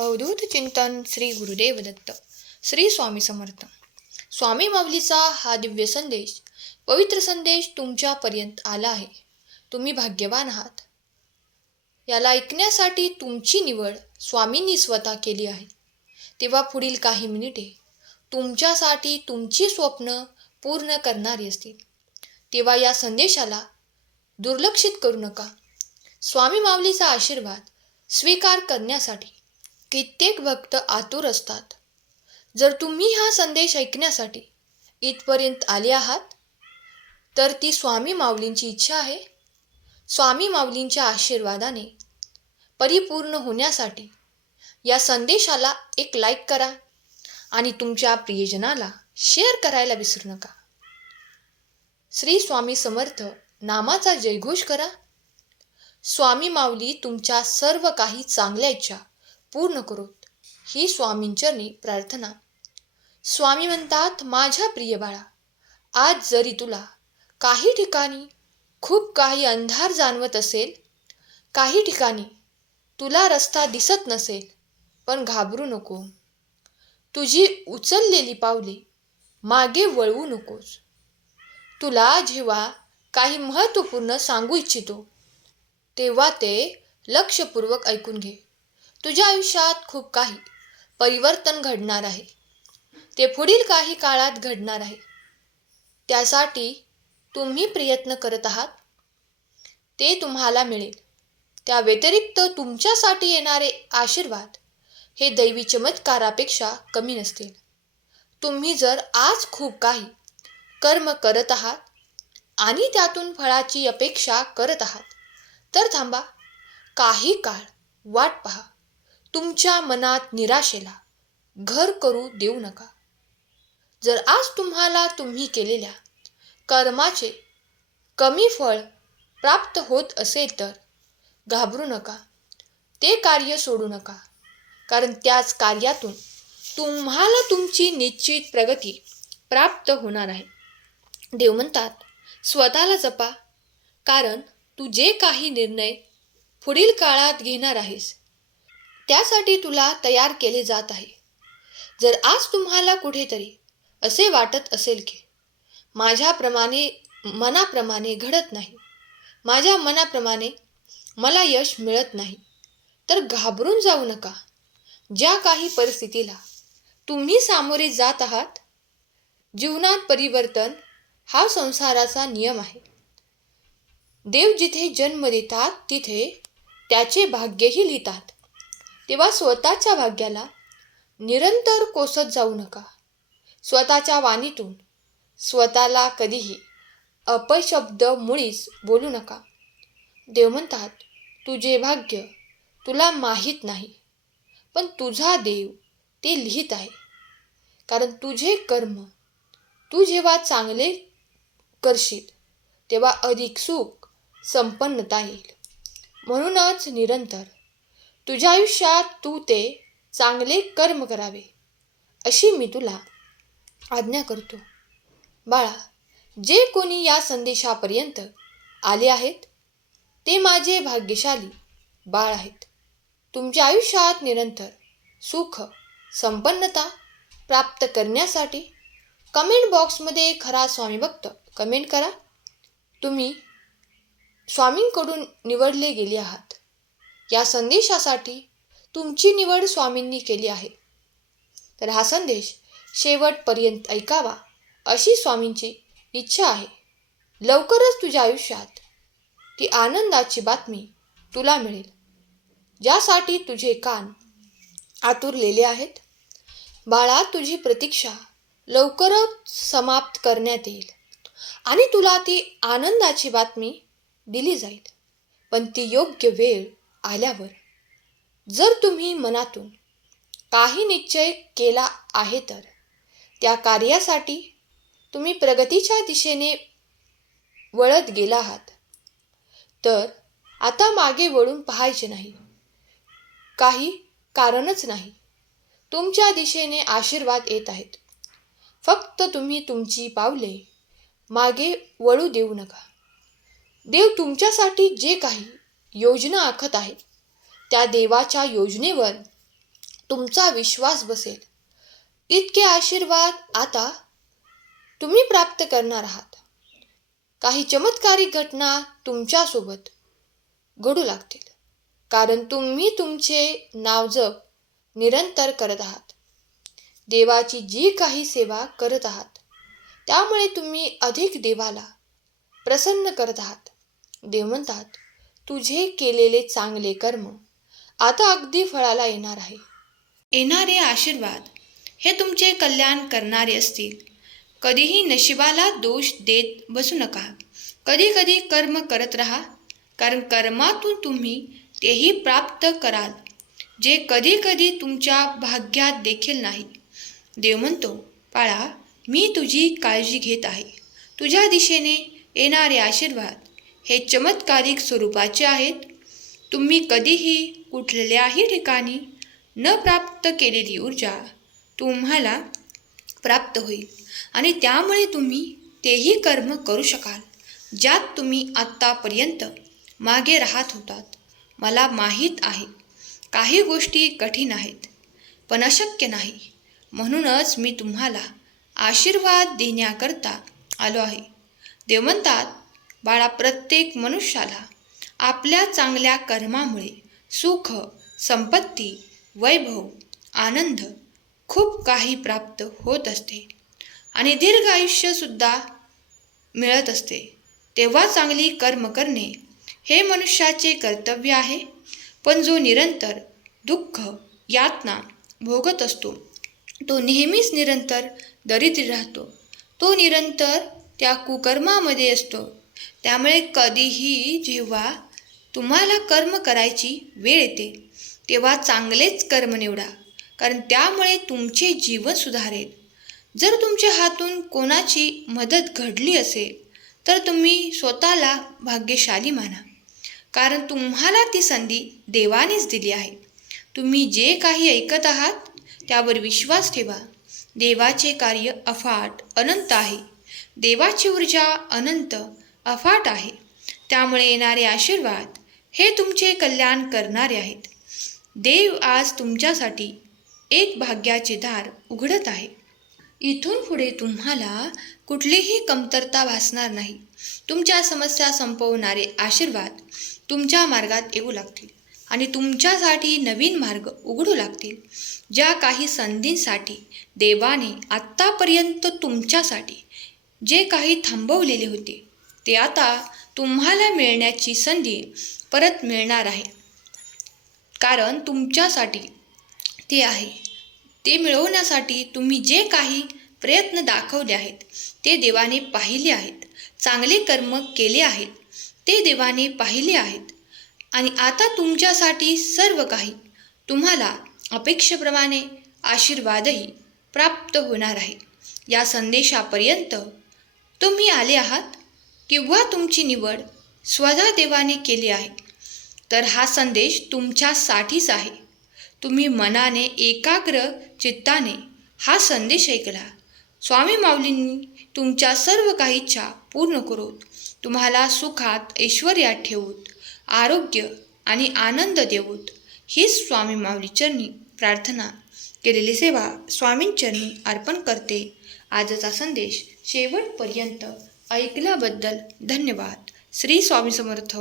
अवधूत चिंतन श्री गुरुदेव दत्त. श्री स्वामी समर्थ. स्वामी माऊलीचा हा दिव्य संदेश, पवित्र संदेश तुमच्यापर्यंत आला आहे. तुम्ही भाग्यवान आहात. याला ऐकण्यासाठी तुमची निवड स्वामींनी स्वतः केली आहे. तेव्हा पुढील काही मिनिटे तुमच्यासाठी तुमची स्वप्न पूर्ण करणारी असतील. तेव्हा या संदेशाला दुर्लक्षित करू नका. स्वामी माऊलीचा आशीर्वाद स्वीकार करण्यासाठी कित्येक भक्त आतुर असतात. जर तुम्ही हा संदेश ऐकण्यासाठी इथपर्यंत आले आहात, तर ती स्वामी माऊलींची इच्छा आहे. स्वामी माऊलींच्या आशीर्वादाने परिपूर्ण होण्यासाठी या संदेशाला एक लाईक करा आणि तुमच्या प्रियजनाला शेअर करायला विसरू नका. श्री स्वामी समर्थ नामाचा जयघोष करा. स्वामी माऊली तुमच्या सर्व काही चांगल्या इच्छा पूर्ण करोत, ही स्वामींचरणी प्रार्थना. स्वामी म्हणतात, माझ्या प्रिय बाळा, आज जरी तुला काही ठिकाणी खूप काही अंधार जाणवत असेल, काही ठिकाणी तुला रस्ता दिसत नसेल, पण घाबरू नको. तुझी उचललेली पावले मागे वळवू नकोस. तुला जेव्हा काही महत्त्वपूर्ण सांगू इच्छितो, तेव्हा ते लक्षपूर्वक ऐकून घे. तुझ्या आयुष्यात खूप काही परिवर्तन घडणार आहे. ते पुढील काही काळात घडणार आहे. त्यासाठी तुम्ही प्रयत्न करत आहात, ते तुम्हाला मिळेल. त्या व्यतिरिक्त तुमच्यासाठी येणारे आशीर्वाद हे दैवी चमत्कारापेक्षा कमी नसतील. तुम्ही जर आज खूप काही कर्म करत आहात आणि त्यातून फळाची अपेक्षा करत आहात, तर थांबा. काही काळ वाट पहा. तुमच्या मनात निराशेला घर करू देऊ नका. जर आज तुम्हाला तुम्ही केलेल्या कर्माचे कमी फळ प्राप्त होत असेल, तर घाबरू नका. ते कार्य सोडू नका, कारण त्याच कार्यातून तुम्हाला तुमची निश्चित प्रगती प्राप्त होणार आहे. देव म्हणतात, स्वतःला जपा, कारण तू जे काही निर्णय पुढील काळात घेणार आहेस, त्यासाठी तुला तयार केले जात आहे. जर आज तुम्हाला कुठेतरी असे वाटत असेल की माझ्या मनाप्रमाणे घडत नाही, माझ्या मनाप्रमाणे मला यश मिळत नाही, तर घाबरून जाऊ नका. ज्या काही परिस्थितीला तुम्ही सामोरे जात आहात, जीवनात परिवर्तन हा संसाराचा नियम आहे. देव जिथे जन्म देतात, तिथे त्याचे भाग्यही लिहितात. तेव्हा स्वतःच्या भाग्याला निरंतर कोसत जाऊ नका. स्वतःच्या वाणीतून स्वतःला कधीही अपशब्द मुळीच बोलू नका. देव म्हणतात, तुझे भाग्य तुला माहीत नाही, पण तुझा देव ते लिहित आहे. कारण तुझे कर्म तू जेव्हा चांगले करशील, तेव्हा अधिक सुख संपन्नता येईल. म्हणूनच निरंतर तुझ्या आयुष्यात तू ते चांगले कर्म करावे, अशी मी तुला आज्ञा करतो. बाळा, जे कोणी या संदेशापर्यंत आले आहेत, ते माझे भाग्यशाली बाळ आहेत. तुमच्या आयुष्यात निरंतर सुख संपन्नता प्राप्त करण्यासाठी कमेंट बॉक्समध्ये खरा स्वामी भक्त कमेंट करा. तुम्ही स्वामींकडून निवडले गेले आहात. या संदेशासाठी तुमची निवड स्वामींनी केली आहे. तर हा संदेश शेवटपर्यंत ऐकावा, अशी स्वामींची इच्छा आहे. लवकरच तुझ्या आयुष्यात ती आनंदाची बातमी तुला मिळेल, ज्यासाठी तुझे कान आतुरलेले आहेत. बाळा, तुझी प्रतीक्षा लवकरच समाप्त करण्यात येईल आणि तुला ती आनंदाची बातमी दिली जाईल. पण ती योग्य वेळ आल्यावर. जर तुम्ही मनातून काही निश्चय केला आहे, तर त्या कार्यासाठी तुम्ही प्रगतीच्या दिशेने वळत गेला आहात, तर आता मागे वळून पाहायचे नाही. काही कारणच नाही. तुमच्या दिशेने आशीर्वाद येत आहेत. फक्त तुम्ही तुमची पावले मागे वळू देऊ नका. देव तुमच्यासाठी जे काही योजना आखत आहे, त्या देवाच्या योजनेवर तुमचा विश्वास बसेल. इतके आशीर्वाद आता तुम्ही प्राप्त करणार आहात. काही चमत्कारिक घटना तुमच्यासोबत घडू लागतील, कारण तुम्ही तुमचे नावजप निरंतर करत आहात. देवाची जी काही सेवा करत आहात त्यामुळे तुम्ही अधिक देवाला प्रसन्न करत आहात. देव म्हणतात, तुझे केलेले चांगले कर्म आता अगदी फळाला येणार आहे. येणारे आशीर्वाद हे तुमचे कल्याण करणारे असतील. कधीही नशिबाला दोष देत बसू नका. कधी कधी कर्म करत राहा, कारण कर्मातून तुम्ही तेही प्राप्त कराल जे कधी कधी तुमच्या भाग्यात देखील नाही. देव म्हणतो, बाळा, मी तुझी काळजी घेत आहे. तुझ्या दिशेने येणारे आशीर्वाद हे चमत्कारिक स्वरूपाचे आहेत. तुम्ही कधीही कुठल्याही ठिकाणी न प्राप्त केलेली ऊर्जा तुम्हाला प्राप्त होईल आणि त्यामुळे तुम्ही तेही कर्म करू शकाल ज्यात तुम्ही आत्तापर्यंत मागे राहत होतात. मला माहीत आहे काही गोष्टी कठीण आहेत, पण अशक्य नाही. म्हणूनच मी तुम्हाला आशीर्वाद देण्याकरता आलो आहे. देव म्हणतात, बाळा, प्रत्येक मनुष्याला आपल्या चांगल्या कर्मामुळे सुख, संपत्ती, वैभव, आनंद खूप काही प्राप्त होत असते आणि दीर्घ आयुष्यसुद्धा मिळत असते. तेव्हा चांगली कर्म करणे हे मनुष्याचे कर्तव्य आहे. पण जो निरंतर दुःख, यातना भोगत असतो तो नेहमीच निरंतर दरिद्री राहतो. तो निरंतर त्या कुकर्मामध्ये असतो. त्यामुळे कधीही जेव्हा तुम्हाला कर्म करायची वेळ येते तेव्हा चांगलेच कर्म निवडा, कारण त्यामुळे तुमचे जीवन सुधारेल. जर तुमच्या हातून कोणाची मदत घडली असेल तर तुम्ही स्वतःला भाग्यशाली माना, कारण तुम्हाला ती संधी देवानेच दिली आहे. तुम्ही जे काही ऐकत आहात त्यावर विश्वास ठेवा. देवाचे कार्य अफाट अनंत आहे. देवाची ऊर्जा अनंत अफाट आहे. त्यामुळे येणारे आशीर्वाद हे तुमचे कल्याण करणारे आहेत. देव आज तुमच्यासाठी एक भाग्याचे दार उघडत आहे. इथून पुढे तुम्हाला कुठलीही कमतरता भासणार नाही. तुमच्या समस्या संपवणारे आशीर्वाद तुमच्या मार्गात येऊ लागतील आणि तुमच्यासाठी नवीन मार्ग उघडू लागतील. ज्या काही संधींसाठी देवाने आत्तापर्यंत तुमच्यासाठी जे काही थांबवलेले होते ते आता तुम्हाला मिळण्याची संधी परत मिळणार आहे, कारण तुमच्यासाठी ते आहे. ते मिळवण्यासाठी तुम्ही जे काही प्रयत्न दाखवले आहेत ते देवाने पाहिले आहेत. चांगले कर्म केले आहेत ते देवाने पाहिले आहेत आणि आता तुमच्यासाठी सर्व काही तुम्हाला अपेक्षेप्रमाणे आशीर्वादही प्राप्त होणार आहे. या संदेशापर्यंत तुम्ही आले आहात किंवा तुमची निवड स्वतः देवाने केली आहे, तर हा संदेश तुमच्यासाठीच आहे. तुम्ही मनाने एकाग्र चित्ताने हा संदेश ऐकला. स्वामी माऊलींनी तुमच्या सर्व काही इच्छा पूर्ण करून तुम्हाला सुखात, ऐश्वर्यात ठेवूत, आरोग्य आणि आनंद देवोत. हीच स्वामी माऊली चरणी प्रार्थना केलेली सेवा स्वामींचरणी अर्पण करते. आजचा संदेश शेवटपर्यंत ऐकल्याबद्दल धन्यवाद. श्री स्वामी समर्थ.